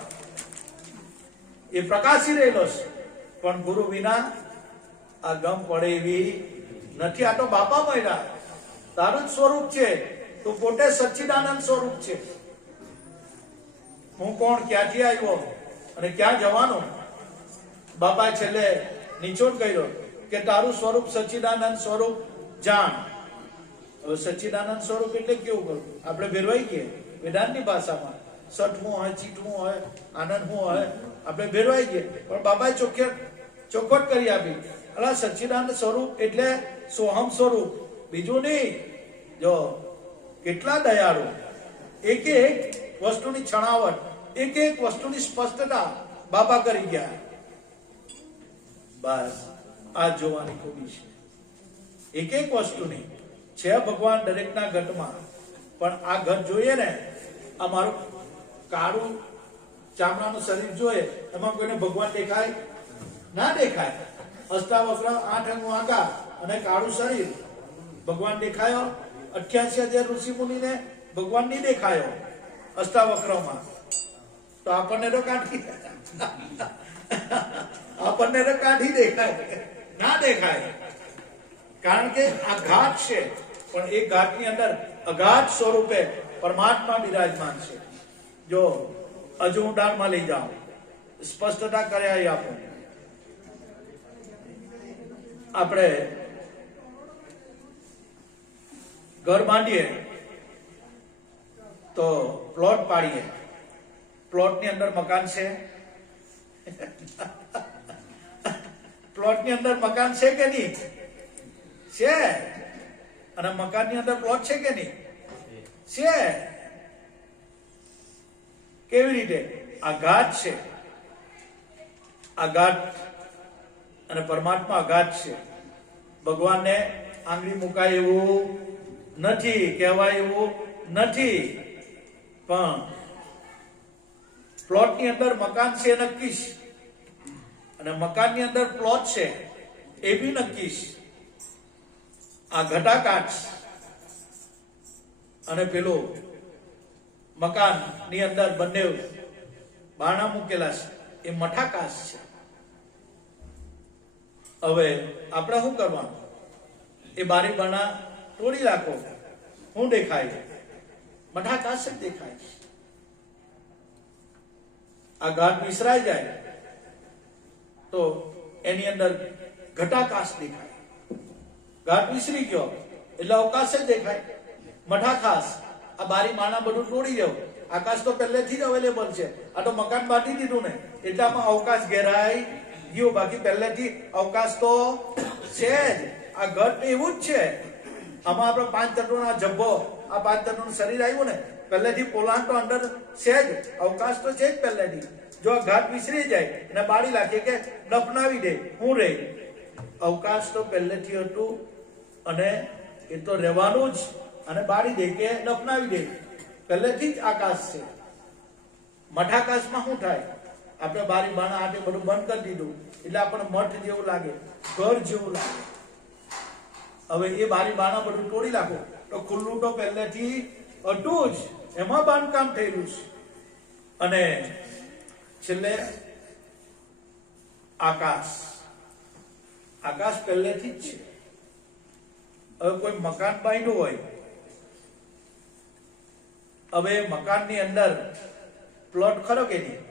એ પ્રકાશી રહેલો છે, પણ ગુરુ વિના આ ગમ પડે એવી નથી. આ તો બાપા મળ્યા, તારું જ સ્વરૂપ છે, તું પોતે સચ્ચિદાનંદ સ્વરૂપ છે. હું કોણ, ક્યાંથી આવ્યો અને ક્યાં જવાનો? બાપા છેલ્લે નિચોડ કર્યો કે તારું સ્વરૂપ સચ્ચિદાનંદ સ્વરૂપ જાણ. હવે સચ્ચિદાનંદ સ્વરૂપ એટલે કેવું કરું? આપણે ભેરવાઈ ગઈએ વેદાંતની ભાષામાં, સઠવું હોય, ચીઠવું હોય, આનંદવું હોય, આપણે ભેરવાઈ ગઈએ. પણ બાબાએ ચોખવટ કરી આપી, અલા સચ્ચિદાનંદ સ્વરૂપ એટલે સોહમ સ્વરૂપ, બીજું નહીં. જો કેટલા દયાળુ, એક એક વસ્તુની છણાવટ, એક એક વસ્તુની સ્પષ્ટતા બાબા કરી ગયા. બસ આ જોવાની ખૂબી છે. એક એક વસ્તુની છે ભગવાન દરેકના ઘટમાં. પણ આ ઘટ જોઈએ ને, આ મારું કાળું ચામડાનું શરીર જોઈએ, એમાં કોઈને ભગવાન દેખાય ના દેખાય? અષ્ટાવક્ર 8 અંગો આકાર અને કાળું શરીર, ભગવાન દેખાયો? 88,000 ઋષિ મુનિને ભગવાન નહીં દેખાયો અષ્ટાવક્રમાં. તો આપણને તો કાઢી આપણને તો કાઢી દેખાય ના દેખાય, કારણ કે આ ઘાટ છે. પણ એ ઘાટની અંદર અઘાટ સ્વરૂપે પરમાત્મા બિરાજમાન છે. જો હજુ ઊંડાણમાં લઈ જાઓ, સ્પષ્ટતા કર્યા આપો. આપણે ઘર બાંધીએ તો પ્લોટ પાડીએ, પ્લોટની અંદર મકાન છે, પ્લોટની અંદર મકાન છે કે નહીં? છે. અને મકાનની અંદર પ્લોટ છે કે નહીં? છે. કેવી રીતે? આઘાત છે. આઘાત અને પરમાત્મા આઘાત છે. ભગવાનને આંગળી મુકાય એવું નથી, કહેવાય એવું નથી. પણ પ્લોટની અંદર મકાન છે નક્કી છે, અને મકાનની અંદર પ્લોટ છે એ બી નક્કી છે. આ ઘટાકાઠ અને પેલું મકાનની અંદર બંને બારણા મૂકેલા છે એ મઠાકાશ છે. હવે આપણે શું કરવાનું? એ બારી બારણા તોડી રાખો. શું દેખાય? મઠાકાશ જ દેખાય. આ ઘાટ વિસરાઈ જાય તો એની અંદર ઘટાકાશ દેખાય. ઘાટ વિસરી ગયો એટલે અવકાશ જ દેખાય, મઠાકાશ. આ બારી માણા બધું તોડી જાવ, આકાશ તો પહેલેથી જ અવેલેબલ છે. આ તો મકાન બાંધી દીધું ને એટલામાં અવકાશ ઘેરાઈ ગયો, બાકી પહેલેથી અવકાશ તો છે જ. આ ઘટ એવું જ છે. આમાં આપણે 5 તત્વોના જબ્બો, આ 5 તત્વોનું શરીર આવ્યું ને પહેલેથી પોલાણ તો અંદર છે જ, અવકાશ તો છે જ પહેલેથી. જો આ ઘાટ વિસરી જાય અને બાળી રાખે કે દફનાવી દે, હું રહે? અવકાશ તો પહેલેથી હતું અને એ તો રહેવાનું જ, અને બાળી દે કે દફનાવી દે, પહેલેથી જ આકાશ છે. મઠાકાશમાં શું થાય? આપણે બારી બાણા આટે બધું બંધ કરી દીધું એટલે આપણને મઠ જેવું લાગે, ઘર જેવું લાગે. હવે એ બારી બાણા બધું તોડી નાખો તો ખુલ્લું તો પહેલેથી હતું જ, એમાં બાંધકામ થયેલું છે. અને છેલ્લે આકાશ, આકાશ પહેલેથી જ છે. હવે કોઈ મકાન બાંધ્યું હોય, હવે મકાનની અંદર પ્લોટ ખરો કે નહીં?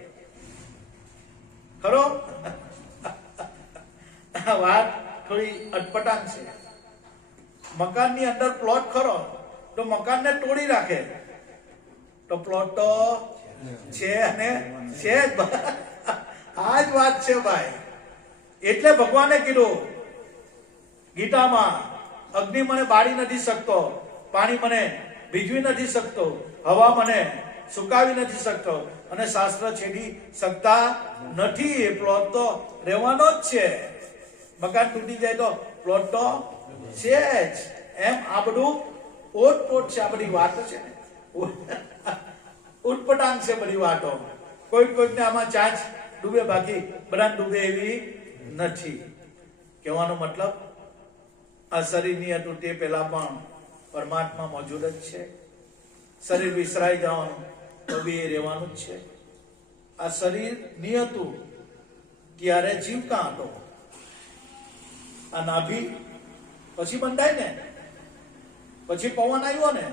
ખરો? વાત થોડી અટપટાંગ છે. મકાનની અંદર પ્લોટ ખરો તો મકાનને તોડી રાખે તો પ્લોટ તો છે અને છે જ. આ જ વાત છે ભાઈ. એટલે ભગવાને કીધું ગીતામાં, અગ્નિ મને બાળી નથી શકતો, પાણી મને ભીજવી નથી શકતો, હવા મને સુકાવી નથી શકતો, અને શાસ્ત્ર છેડી શકતા નથી. એ પ્લોટ તો રહેવાનો જ છે. મકાન તૂટી જાય તો પ્લોટ તો છે જ. એમ આ બધું ઓટપોટ છે. આ બધી વાતો છે ને ઉટપટાંગ છે બધી વાતો. કોઈને આમાં ચાંચ ડૂબે, બાકી બધા ડૂબે એવી નથી. કહેવાનો મતલબ આ શરીરની હતું તે પહેલા પણ પરમાત્મા મોજૂદ જ છે. શરીર વિસરાઈ જવાનું તો બી એ રહેવાનું જ છે. આ શરીર ની હતું ત્યારે જીવ કાં હતો? આ નાભી પછી બંધાય ને, પછી પવન આવ્યો ને,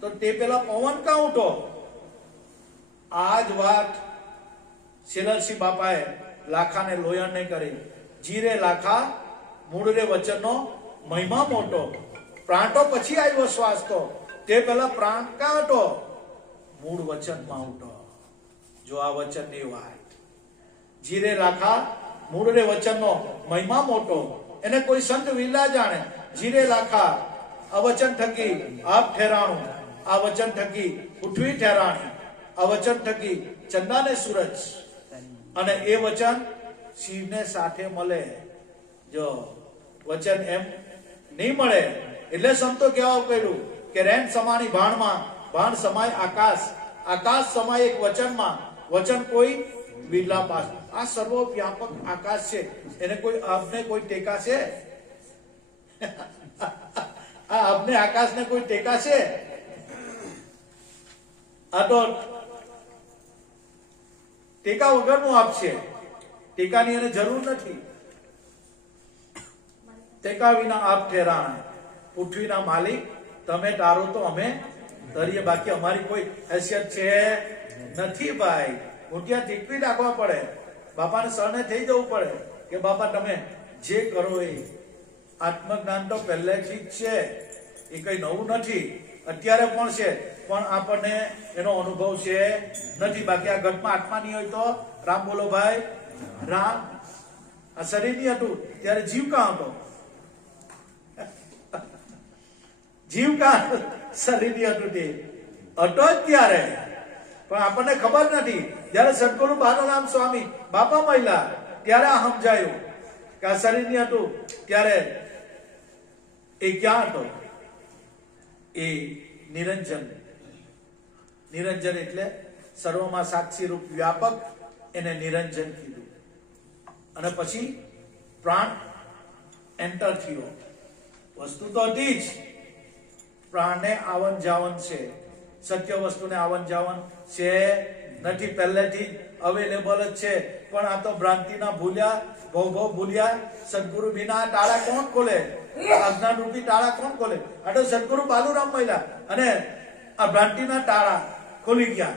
તો તે પેલા પવન કાં ઉઠો? આ જ વાત શેલરસિંહ બાપાએ લાખાને લોયણને કરી. જીરે લાખા મૂળ રે વચનનો મહિમા મોટો. પ્રાણ તો પછી આવ્યો શ્વાસ, તો તે પેલા પ્રાણ કાં હતો? મૂળ વચનમાં ઉઠો. જો આ વચનની વાત, જીરે લાખા મૂળ રે વચનનો મહિમા મોટો. એને કોઈ સંત વિલા જાણે. જીરે લાખા આ વચન થકી આપ ઠેરાણું, આ વચન થકી પૃથ્વી ઠેરાણી, આ વચન થકી ચંદા ને સૂરજ. અને એ વચન શિવને સાથે મળે. જો વચન એમ નહીં મળે એટલે સંતો કહેવા કર્યું કે રેન સમાની ભાણમાં ભાણ સમાય આકાશ, આકાશ સમાય એક વચનમાં, વચન કોઈ વિરલા પાસ. આ સર્વ વ્યાપક આકાશ છે, એને કોઈ આપને કોઈ ટેકા છે? આ આપને આકાશને કોઈ ટેકા છે? આ તો ટેકા વગરનું આપ છે. ટેકાની એને જરૂર નથી. ટેકા વિના આપ ઠેરાણ, પૃથ્વીના માલિક તમે તારો તો અમે તરીએ, બાકી અમારી કોઈ હેસિયત છે નથી ભાઈ. ઊંટિયા ટીકવી રાખવા પડે, બાપાને શરણે થઈ જવું પડે કે બાપા તમે જે કરો એ. આત્મજ્ઞાન તો પહેલેથી જ છે, એ કઈ નવું નથી. અત્યારે પણ છે, પણ આપણને એનો અનુભવ છે નથી. બાકી આ ઘટમાં આત્મા નહીં હોય તો રામ બોલો ભાઈ રામ. આ શરીર ની હતું ત્યારે જીવ કાં હતો? જીવ કાં શરીર ની હતું? તે હતો જ ત્યારે, પણ આપણને ખબર નથી. જયારે સદગુરુ બાલુરામ સ્વામી બાપા મળ્યા ત્યારે આ સમજાયું કે આ શરીર ની હતું ત્યારે એ ક્યાં હતો? એ નિરંજન. નિરંજન એટલે સર્વમાં સાક્ષી રૂપ વ્યાપક, એને નિરંજન કીધું. અને પછી પ્રાણ એન્ટર થયો. વસ્તુ તો હતી જ, પ્રાણને આવન જાવન છે, સત્ય વસ્તુને આવન જાવન છે નથી, પહેલેથી અવેલેબલ જ છે. પણ આ તો ભ્રાંતિના ભૂલ્યા, ભોગો ભૂલ્યા. સદગુરુ વિના તાળા કોણ ખોલે? અજ્ઞાન રૂપી તાળા કોણ ખોલે? આ તો સદગુરુ બાલુરામ મહિલા અને આ ભ્રાંતિના તાળા ખોલી ગયા.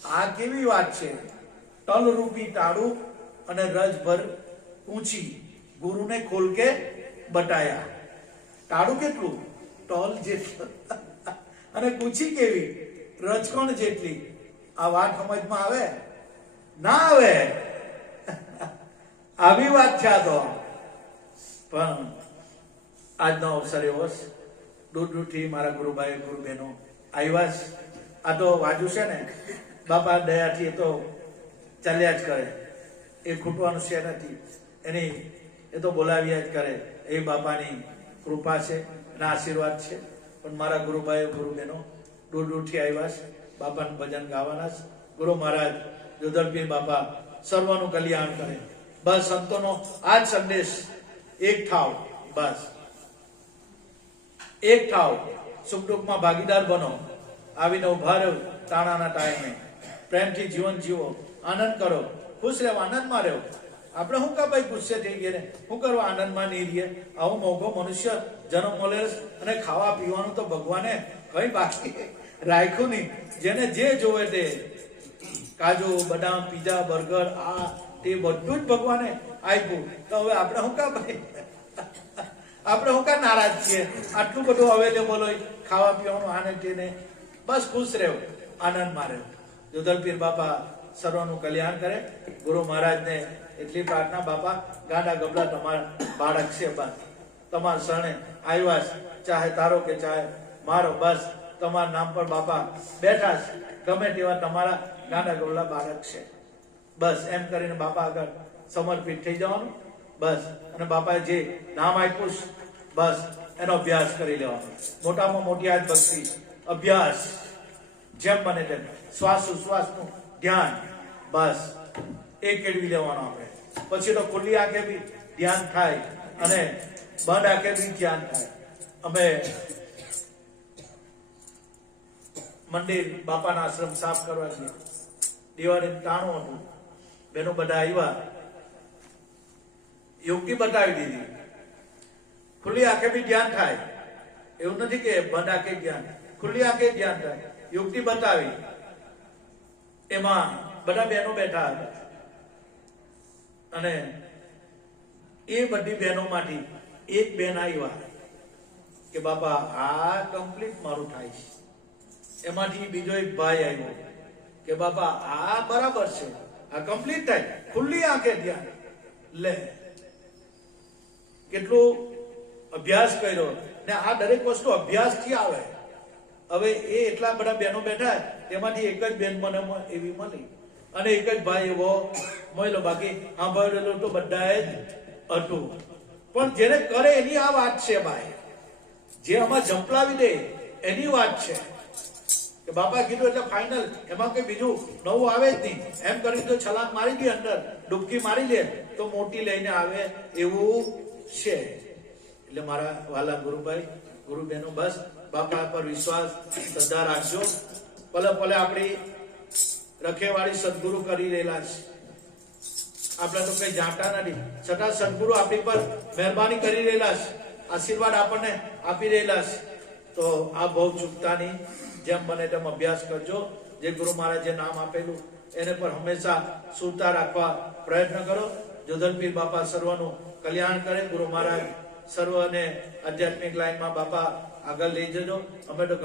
આ કેવી વાત છે? તલ રૂપી તાળું અને રજભર ઊંચી, ગુરુને ખોલ કે બટાયા. તાળું કેટલું? તલ જેટલું. અને કૂચી કેવી? રજકણ જેટલી. આ વાત સમજમાં આવે? ના આવે. આવી વાત છે આ તો. પણ આજનો અવસર એવો દૂર દૂરથી મારા ગુરુભાઈ ગુરુ બહેનો આવ્યા છે. આ તો વાજુ છે ને, બાપા દયાથી એ તો ચાલ્યા જ કરે, એ ખૂટવાનું છે નથી. એની એ તો બોલાવ્યા જ કરે. એ બાપાની કૃપા છે અને આશીર્વાદ છે. પણ મારા ગુરુભાઈ ગુરુ બહેનો દૂર દૂરથી આવ્યા છે, બાપાનું ભજન ગાવાના છે. ગુરુ મહારાજ જોધરપીર બાપા સર્વનું કલ્યાણ કરે. બસ સંતોનો આ જ સંદેશ, એક થાવ. બસ એક થાવ, સુખ દુઃખમાં ભાગીદાર બનો. આવીને ઉભા રહ્યો તાણાના ટાઈમે, પ્રેમથી જીવન જીવો, આનંદ કરો, ખુશ રહો, આનંદમાં રહો. આપણે શું કા ભાઈ ગુસ્સે થઈ ગયા ને શું કરવા આનંદમાં નહીં રહીએ? આવો મોઘો મનુષ્ય જન્મ મળે અને ખાવા પીવાનું તો ભગવાને કઈ બાકી રાખ્યું નહીં. જેને જે જોવે તે કાજુ બદામ પીઝા બર્ગર આ તે બધું જ ભગવાને આપ્યું. તો હવે આપણે શું કા ભાઈ આપણે શું કા નારાજ છીએ? આટલું બધું અવેલેબલ હોય ખાવા પીવાનું આનંદ તેને. બસ ખુશ રહ્યો, આનંદમાં રહ્યો. જોધલપીર બાપા સર્વનું કલ્યાણ કરે. ગુરુ મહારાજને એટલી પ્રાર્થના, બાપા ગાંડા ગબલા તમારા બાળક છે, બસ તમારા શરણે આવ્યા છે, ચાહે તારો કે ચાહે મારો, બસ તમારા નામ પર બાપા બેઠા છે. ગમે તેવા તમારા ગાંડા ગબલા બાળક છે. બસ એમ કરીને બાપા આગળ સમર્પિત થઈ જવાનું. બસ અને બાપાએ જે નામ આપ્યું છે બસ એનો અભ્યાસ કરી લેવાનો. મોટામાં મોટી આ જ ભક્તિ, અભ્યાસ. જેમ બને તેમ શ્વાસોશ્વાસનું ધ્યાન બસ એ કેળવી લેવાનું આપણે. પછી તો ખુલ્લી આંખે બી ધ્યાન થાય અને બંધ આંખે બી ધ્યાન થાય. અમે મંદિર બાપાના આશ્રમ સાફ કરવા છીએ. દિવાળી ટાણું હતું, બેનો બધા આવ્યા, યુક્તિ બતાવી દીધી. ખુલ્લી આંખે બી ધ્યાન થાય, એવું નથી કે બંધ આંખે ધ્યાન, ખુલ્લી આંખે ધ્યાન થાય. યુક્તિ બતાવી, એમાં બધા બહેનો બેઠા હતા અને એ બધી બહેનોમાંથી એક બેન આવ્યા કે બાપા આ કમ્પ્લીટ મારું થાય છે. એમાંથી બીજો એક ભાઈ આવ્યો કે બાપા આ બરાબર છે, આ કમ્પ્લીટ થાય. ખુલ્લી આંખે ધ્યાન લે. કેટલું અભ્યાસ કર્યો ને આ દરેક વસ્તુ અભ્યાસથી આવે. હવે એ એટલા બધા બહેનો બેઠા, તેમાંથી એક જ બેન મને એવી મળી અને એક જ ભાઈ એવો મળ્યો. બાકી સાંભળેલું તો બધાએ જ હતું. પણ જેને કરે એની આ વાત છે ભાઈ, જે આમાં જંપલાવી દે એની વાત છે કે બાપા કીધું એટલે ફાઇનલ, એમાં કઈ બીજું નવું આવે જ નહીં. એમ કરી તો છલાંગ મારી દે, અંદર ડૂબકી મારી લે તો મોટી લઈને આવે એવું છે. એટલે મારા વાલા ગુરુભાઈ ગુરુ બહેનો, બસ બાપા પર વિશ્વાસ શ્રદ્ધા રાખજો. પલે પલે આપણી રખેવાળી સદગુરુ કરી રહેલા છે. આપણે તો કઈ જાણતા નથી, છતાં સદગુરુ આપણી પર મહેરબાની કરી રહેલા છે, આશીર્વાદ આપણને આપી રહેલા છે. તો આ બહુ ચૂકતા નહીં. જેમ બને તેમ અભ્યાસ કરજો. જે ગુરુ મહારાજે નામ આપેલું એને પર હંમેશા સુરતા રાખવા પ્રયત્ન કરો. જોધલપીર બાપા સર્વનું કલ્યાણ કરે. ગુરુ મહારાજ સર્વને આધ્યાત્મિક લાઈનમાં બાપા આગળ લઈ જજો. અમે તો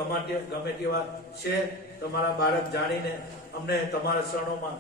ગમે તેવા છે તમારા બાળક જાણીને અમને તમારા શરણોમાં